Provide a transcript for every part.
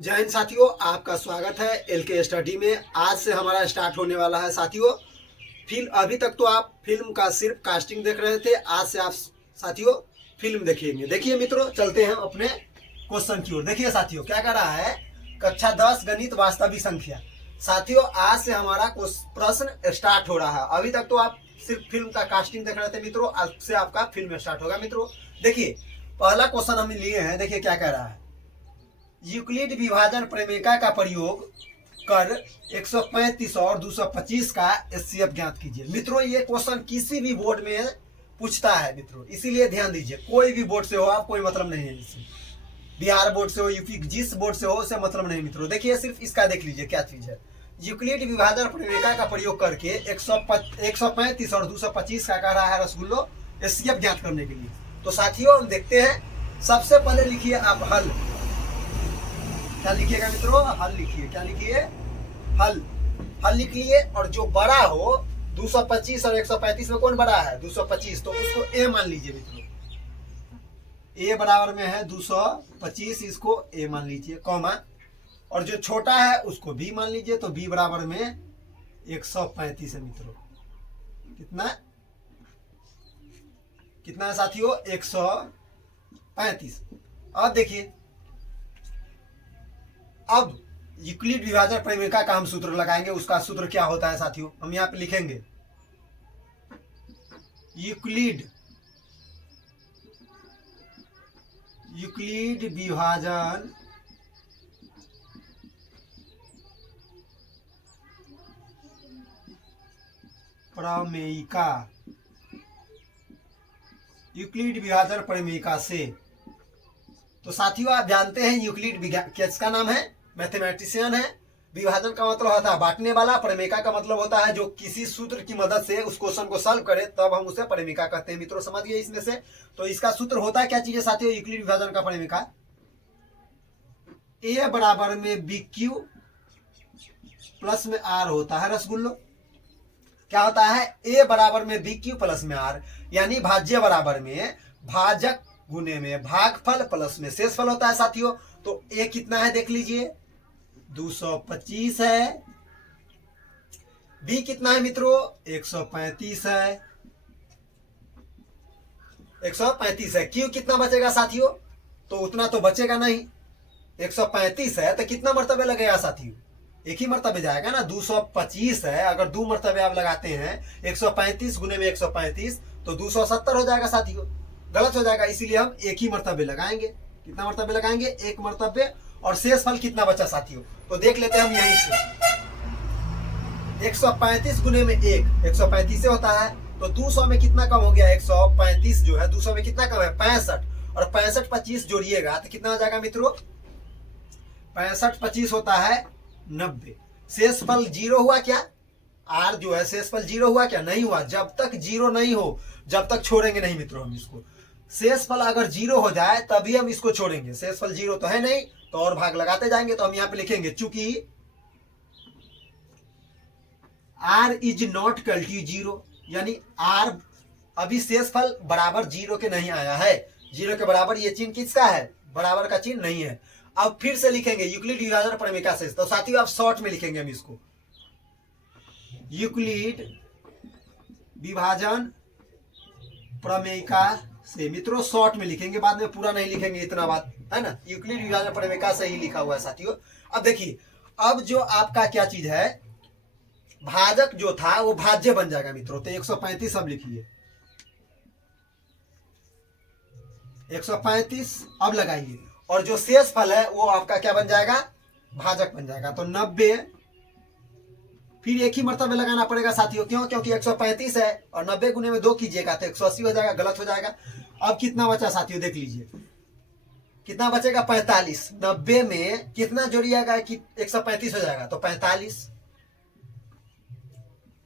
जय हिंद साथियों, आपका स्वागत है एलके स्टडी में। आज से हमारा स्टार्ट होने वाला है साथियों फिल्म। अभी तक तो आप फिल्म का सिर्फ कास्टिंग देख रहे थे, आज से आप साथियों फिल्म देखेंगे। देखिए मित्रों, चलते हैं अपने क्वेश्चन की ओर। देखिए साथियों क्या कर रहा है, कक्षा 10 गणित वास्तविक संख्या। साथियों आज से हमारा प्रश्न स्टार्ट हो रहा है। अभी तक तो आप सिर्फ फिल्म का कास्टिंग देख रहे थे मित्रों, आज से आपका फिल्म स्टार्ट होगा मित्रों। देखिए पहला क्वेश्चन हम लिए हैं, देखिए क्या कह रहा है। यूक्लिड विभाजन प्रमेय का प्रयोग कर 135 और 225 का एचसीएफ ज्ञात कीजिए। मित्रों ये क्वेश्चन किसी भी बोर्ड में पूछता है मित्रों, इसीलिए ध्यान दीजिए। कोई भी बोर्ड से हो आप, कोई मतलब नहीं है इससे, बिहार बोर्ड से हो, यूपी जिस बोर्ड से हो उससे मतलब नहीं मित्रों। देखिए सिर्फ इसका देख लीजिए क्या चीज है। यूक्लिड विभाजन प्रमेय का प्रयोग करके 135 और 225 का कह रहा है रसगुल्लो एचसीएफ ज्ञात करने के लिए। तो साथियों हम देखते हैं। सबसे पहले लिखिए आप हल। क्या लिखिएगा मित्रों? हल लिखिए। क्या लिखिए? हल। हल लिख लिए, और जो बड़ा हो 225 और 135 में कौन बड़ा है? 225, तो उसको ए मान लीजिए मित्रों। ए बराबर में है 225, इसको ए मान लीजिए कॉमा, और जो छोटा है उसको बी मान लीजिए। तो बी बराबर में 135 है मित्रों। कितना कितना है साथियों? 135। अब देखिए, अब यूक्लिड विभाजन प्रमेय का हम सूत्र लगाएंगे। उसका सूत्र क्या होता है साथियों, हम यहां पे लिखेंगे। यूक्लिड विभाजन प्रमेयिका, यूक्लिड विभाजन प्रमेयिका से। तो साथियों आप जानते हैं यूक्लिड किसका नाम है? मैथमेटिशियन है। विभाजन का मतलब होता है बांटने वाला, प्रमेयिका का मतलब होता है जो किसी सूत्र की मदद से उस क्वेश्चन को सॉल्व करे, तब हम उसे प्रमेयिका कहते हैं मित्रों। समझ गए इसमें से? तो इसका सूत्र होता है क्या चीज है साथियों यूक्लिड विभाजन का प्रमेयिका? ए बराबर में बी क्यू प्लस में आर होता है रसगुल्लो। क्या होता है? ए बराबर में बी क्यू प्लस में आर, यानी भाज्य बराबर में भाजक गुने में भागफल प्लस में शेषफल होता है साथियों। तो ए कितना है देख लीजिए, 225 है। बी कितना है मित्रों? 135 है। 135 है। क्यू कितना बचेगा साथियों? तो उतना तो बचेगा नहीं। 135 है तो कितना मर्तबे लगेगा साथियों? एक ही मर्तबे जाएगा ना। 225 है, अगर दो मर्तबे आप लगाते हैं 135 गुने में 135 तो 270 हो जाएगा साथियों। गलत हो जाएगा, इसीलिए हम एक ही मर्तबे लगाएंगे। कितना मर्तबे लगाएंगे? एक मर्तबे। और शेष फल कितना बचा साथियों? तो देख लेते हैं हम यहीं से। 135 गुने में 135 से होता है, तो 200 में कितना कम हो गया? 135 जो है 200 में कितना कम है? 65। और 65 25 जोड़िएगा तो कितना हो जाएगा मित्रों? 65 25 होता है 90। शेषफल जीरो हुआ क्या? आर जो है शेषफल जीरो हुआ क्या? नहीं हुआ। जब तक जीरो नहीं हो जब तक छोड़ेंगे नहीं मित्रों हम इसको। शेषफल अगर जीरो हो जाए तभी हम इसको छोड़ेंगे। शेषफल जीरो तो है नहीं, तो और भाग लगाते जाएंगे। तो हम यहां पे लिखेंगे चूंकि R is not equal to zero, यानी आर अभी शेषफल बराबर जीरो के नहीं आया है। जीरो के बराबर ये चिन्ह किसका है? बराबर का चिन्ह नहीं है। अब फिर से लिखेंगे यूक्लिड विभाजन प्रमेयिका से। तो साथियों आप शॉर्ट में लिखेंगे हम इसको, यूक्लिड विभाजन प्रमेयिका से मित्रों शॉर्ट में लिखेंगे, बाद में पूरा नहीं लिखेंगे, इतना बात है ना। यूक्लिड विभाजन प्रमेयिका से ही लिखा हुआ है साथियों। अब देखिए, अब जो आपका क्या चीज है, भाजक जो था वो भाज्य बन जाएगा मित्रों। तो 135 अब लिखिए, 135 अब लगाइए, और जो शेष फल है वो आपका क्या बन जाएगा? भाजक बन जाएगा। तो 90, फिर एक ही मर्तबे लगाना पड़ेगा साथियों। क्यों? क्योंकि 135 है और 90 गुने में 2 कीजिएगा तो 180 हो जाएगा। गलत हो जाएगा। अब कितना बचा साथियों देख लीजिए, कितना बचेगा? 45। 90 में कितना जोड़िएगा कि 135 हो जाएगा? तो 45।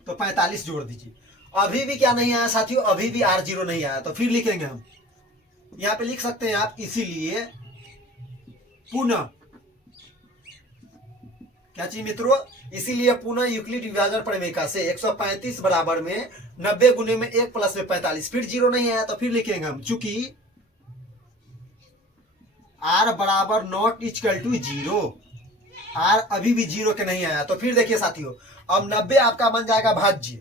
तो 45 जोड़ दीजिए। अभी भी क्या नहीं आया साथियों? अभी भी आर जीरो नहीं आया। तो फिर लिखेंगे हम, यहां पे लिख सकते हैं आप, इसीलिए पुनः क्या चीज मित्रों? इसीलिए पुनः यूक्लिड विभाजन प्रमेयिका से 135 बराबर में 90 गुने में 1 प्लस में 45। फिर जीरो नहीं आया तो फिर लिखेंगे हम चूंकि आर बराबर not equal to zero, R अभी भी 0 के नहीं आया। तो फिर देखिए साथियों, अब 90 आपका बन जाएगा भाज्य।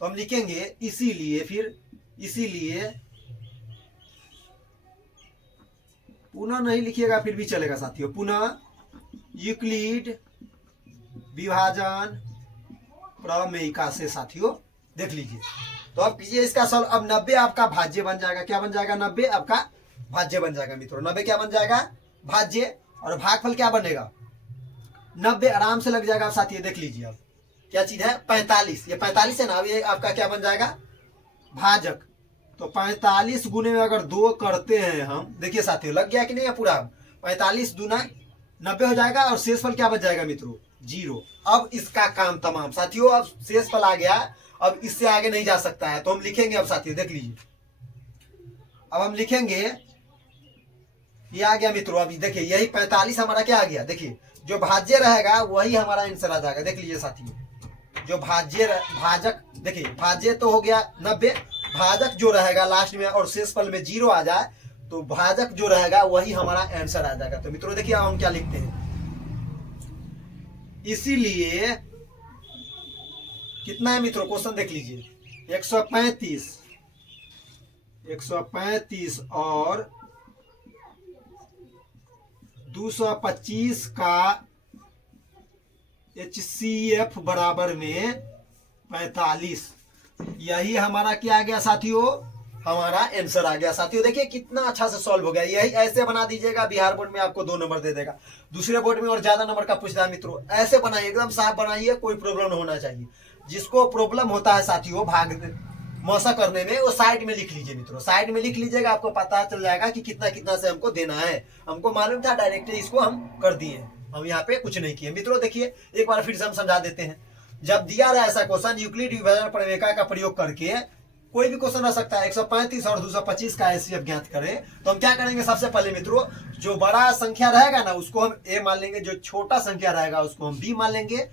तो हम लिखेंगे इसीलिए, फिर इसीलिए पुनः नहीं लिखिएगा फिर भी चलेगा साथियों, पुनः यूक्लिड विभाजन प्रमेयिका से साथियों देख लीजिए। तो अब कीजिए इसका सॉल्व। अब 90 आपका भाज्य बन जाएगा। क्या बन जाएगा? 90 आपका भाज्य बन जाएगा मित्रों। 90 क्या बन जाएगा? भाज्य। और भागफल क्या बनेगा? 90 आराम से लग जाएगा साथियों। देख लीजिए अब क्या चीज है? 45। ये 45 है ना, अब ये आपका क्या बन जाएगा? भाजक। तो 45 गुने में अगर 2 करते हैं हम, देखिए साथियों लग गया कि नहीं है पूरा? 45 दूना 90 हो जाएगा और शेषफल क्या बच जाएगा मित्रों? 0। अब इसका काम तमाम साथियों। अब शेषफल आ गया, अब इससे आगे नहीं जा सकता है। तो हम लिखेंगे अब साथियों, देख लीजिए अब हम लिखेंगे, ये आ गया मित्रों। अभी देखिए यही 45 हमारा क्या आ गया? देखिए जो भाज्य रहेगा वही हमारा आंसर आ जाएगा। देख लीजिए साथियों, जो भाजक, देखिए भाज्य तो हो गया 90, भाजक जो रहेगा लास्ट में और शेषफल में 0 आ जाए तो भाजक जो रहेगा वही हमारा आंसर आ जाएगा। तो मित्रों देखिए अब हम क्या लिखते हैं, इसीलिए कितना है मित्रों? क्वेश्चन देख लीजिए, 135 और 225 का HCF बराबर में 45। यही हमारा क्या आ गया साथियों? हमारा आंसर आ गया साथियों। देखिए कितना अच्छा से सॉल्व हो गया। यही ऐसे बना दीजिएगा, बिहार बोर्ड में आपको 2 नंबर दे देगा। दूसरे बोर्ड में और ज्यादा नंबर का पूछता है मित्रों। ऐसे बनाइए, एकदम साफ बनाइए, कोई प्रॉब्लम होना चाहिए। जिसको प्रॉब्लम होता है साथियों भाग मौसा करने में, वो साइड में लिख लीजिए मित्रों। साइड में लिख लीजिएगा, आपको पता चल जाएगा कि कितना कितना से हमको देना है। हमको मालूम था, डायरेक्ट इसको हम कर दिए, हम यहाँ पे कुछ नहीं किए मित्रों। देखिए एक बार फिर से हम समझा देते हैं। जब दिया रहा ऐसा क्वेश्चन यूक्लिड विभाजन प्रमेय का प्रयोग करके, कोई भी क्वेश्चन आ सकता है, 135 और 225 का एचसीएफ ज्ञात करें, तो हम क्या करेंगे? सबसे पहले मित्रों जो बड़ा संख्या रहेगा ना उसको हम ए मान लेंगे, जो छोटा संख्या रहेगा उसको हम बी मान लेंगे।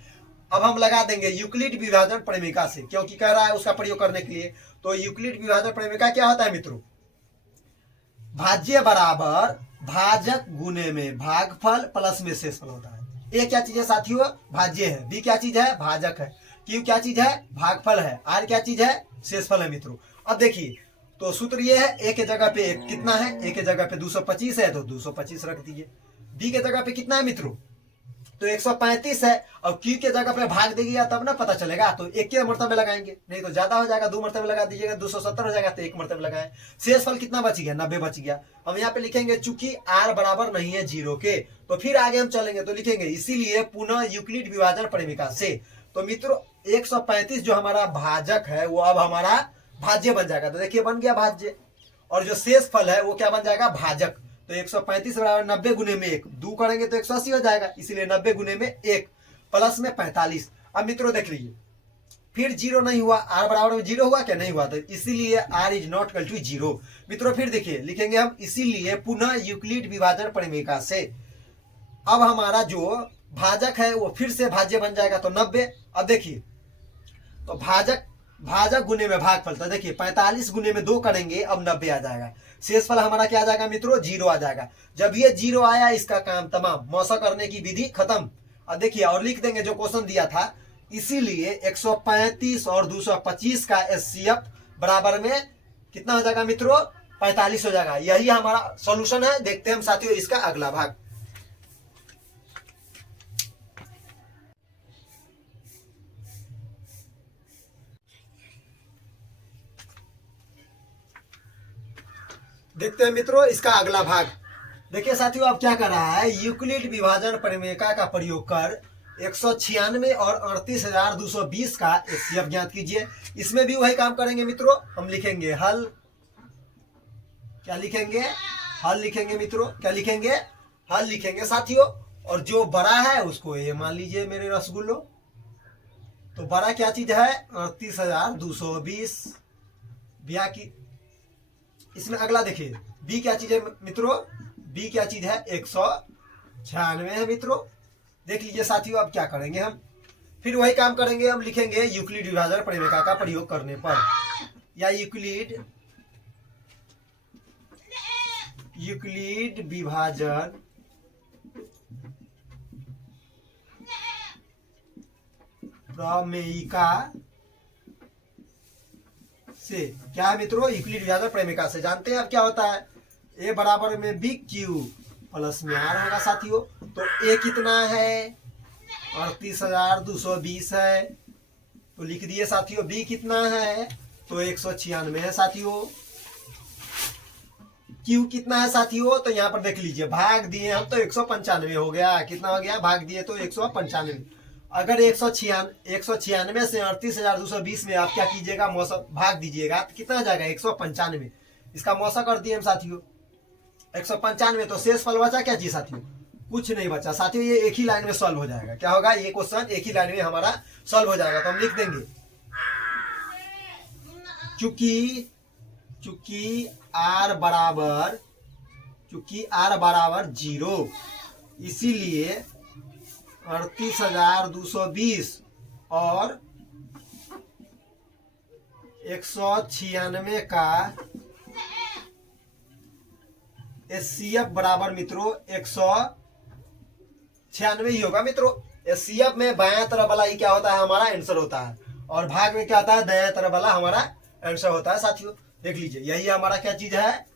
अब हम लगा देंगे यूक्लिड विभाजन प्रमेयिका से, क्योंकि कह रहा है उसका प्रयोग करने के लिए। तो यूक्लिड विभाजन प्रमेयिका क्या होता है मित्रों? भाज्य बराबर भाजक गुने में भागफल प्लस में शेषफल होता है। ए क्या चीज है साथियों? भाज्य है। बी क्या चीज है? भाजक है। क्यू क्या चीज है? भागफल है। आर क्या चीज है? शेषफल है मित्रों। अब देखिए तो सूत्र ये है, ए के जगह पे एक कितना है? ए के जगह पे 225 है तो 225 रख दीजिए। बी के जगह पे कितना है मित्रों? तो 135 है। और क्यू के जगह पे भाग देगा तब ना पता चलेगा। तो एक के मरतबे लगाएंगे, नहीं तो ज्यादा हो जाएगा, 2 मरतबे लगा दीजिएगा, 270 हो जाएगा तो 1 मरतबे लगाए। शेषफल कितना बच गया? 90 बच गया। हम यहाँ पे लिखेंगे चूंकि आर बराबर नहीं है 0 के, तो फिर आगे हम चलेंगे तो लिखेंगे इसीलिए पुनः यूक्लिड विभाजन प्रमेयिका से। तो मित्रों 135 जो हमारा भाजक है वो अब हमारा भाज्य बन जाएगा। तो देखिए बन गया भाज्य, और जो शेषफल है वो क्या बन जाएगा? भाजक। तो 135 बराबर 90 गुने में 1, 2 करेंगे तो 180 हो जाएगा, इसीलिए 90 गुने में 1 प्लस में 45। अब मित्रों देख लीजिए फिर 0 नहीं हुआ, आर बराबर में 0 हुआ क्या? नहीं हुआ, तो इसीलिए R is not equal to 0 मित्रों। फिर देखिए लिखेंगे हम इसीलिए पुनः यूक्लिड विभाजन प्रमेयिका से। अब हमारा जो भाजक है वो फिर से भाज्य बन जाएगा, तो 90। अब देखिए तो भाजक गुने में भागफल, तो देखिए 45 गुने में 2 करेंगे, अब 90 आ जाएगा। शेषफल हमारा क्या आ जाएगा मित्रों? 0 आ जाएगा। जब ये 0 आया इसका काम तमाम, मौसा करने की विधि खत्म। अब देखिए और लिख देंगे जो क्वेश्चन दिया था, इसीलिए 135 और 225 का एचसीएफ बराबर में कितना हो जाएगा मित्रों? 45 हो जाएगा। यही हमारा सॉल्यूशन है। देखते हैं हम साथियों इसका अगला भाग। देखते हैं मित्रों इसका अगला भाग। देखिए साथियों अब क्या कर रहा है, यूक्लिड विभाजन प्रमेयिका का प्रयोग कर 196 और 38,220 का एचसीएफ ज्ञात कीजिए। इसमें भी वही काम करेंगे मित्रों। हम लिखेंगे हल, क्या लिखेंगे? हल लिखेंगे मित्रों। क्या लिखेंगे? हल लिखेंगे साथियों। और जो बड़ा है उसको ये मान लीजिए मेरे रसगुल्लो। तो बड़ा क्या चीज है? 38,220। ब्याह की इसमें अगला देखिए बी क्या चीज है मित्रों? बी क्या चीज है? 196 है मित्रों। देख लीजिए साथियों अब क्या करेंगे हम, फिर वही काम करेंगे। हम लिखेंगे यूक्लिड विभाजन प्रमेयिका का प्रयोग करने पर, या यूक्लिड विभाजन प्रमेयिका से। क्या है मित्रों? यूक्लिड विभाजन प्रमेयिका से। जानते हैं अब क्या होता है? ए बराबर में बी क्यू प्लस में आर होगा साथियों। तो ए कितना है? 38,220 है। तो लिख दिए साथियों। बी कितना है? तो 196 है साथियों। क्यू कितना है साथियों? तो यहाँ पर देख लीजिए, भाग दिए हम तो 195 हो गया। कितना हो गया? भाग दिए तो 195। अगर 196 से 38,220 में आप क्या कीजिएगा? मौसक भाग दीजिएगा तो कितना आ जाएगा? 195। इसका मौसक कर दिए हम साथियों 195। तो शेष फल बचा क्या चीज साथियों? कुछ नहीं बचा साथियों। ये एक ही लाइन में सॉल्व हो जाएगा। क्या होगा? ये क्वेश्चन एक ही लाइन में हमारा सॉल्व हो जाएगा। तो हम लिख देंगे चूंकि आर बराबर 0, इसीलिए 38,220 और 196 का एचसीएफ बराबर मित्रों 196 ही होगा मित्रों। एचसीएफ में बायां तरफ वाला ही क्या होता है? हमारा आंसर होता है। और भाग में क्या होता है? दायां तरफ वाला हमारा आंसर होता है साथियों। देख लीजिए, यही हमारा क्या चीज है?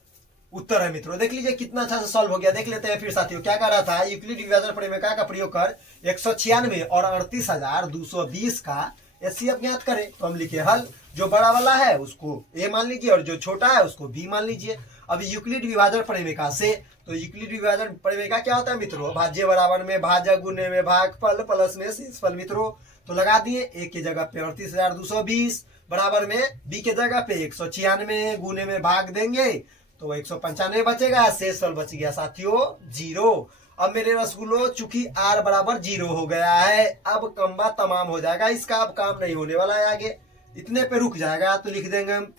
उत्तर है मित्रों। देख लीजिए कितना अच्छा से सॉल्व हो गया। देख लेते हैं फिर साथियों क्या कर रहा था। यूक्लिड विभाजन प्रमेय का प्रयोग कर 196 और 38,220 का एचसीएफ ज्ञात करें। तो हम लिखे हल। जो बड़ा वाला है उसको ए मान लीजिए और जो छोटा है उसको बी मान लीजिए। अब यूक्लिड विभाजन प्रमेय से, तो यूक्लिड विभाजन प्रमेय क्या होता है मित्रों? भाज्य बराबर में भाजक, गुने में भागफल, प्लस में शेषफल मित्रों। तो लगा दिए। ए की जगह पे 38,220 बराबर में बी के जगह पे 196, गुने में भाग देंगे तो 195 बचेगा। शेषफल बच गया साथियों 0। अब मेरे रसगुल्लो चूंकि आर बराबर 0 हो गया है, अब कम्बा तमाम हो जाएगा। इसका अब काम नहीं होने वाला है आगे, इतने पे रुक जाएगा। तो लिख देंगे हम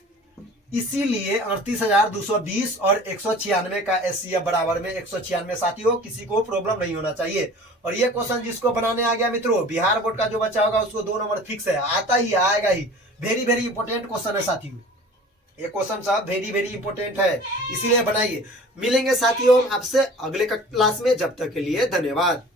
इसीलिए 38,220 और 196 का एचसीएफ बराबर में 196 साथियों। किसी को प्रॉब्लम नहीं होना चाहिए। और ये क्वेश्चन जिसको बनाने आ गया मित्रों, बिहार बोर्ड का जो बच्चा होगा उसको 2 नंबर फिक्स है, आता ही आएगा ही। वेरी वेरी इंपॉर्टेंट क्वेश्चन है साथियों। ये क्वेश्चन साहब वेरी वेरी इंपॉर्टेंट है, इसीलिए बनाइए। मिलेंगे साथियों आपसे अगले क्लास में। जब तक के लिए धन्यवाद।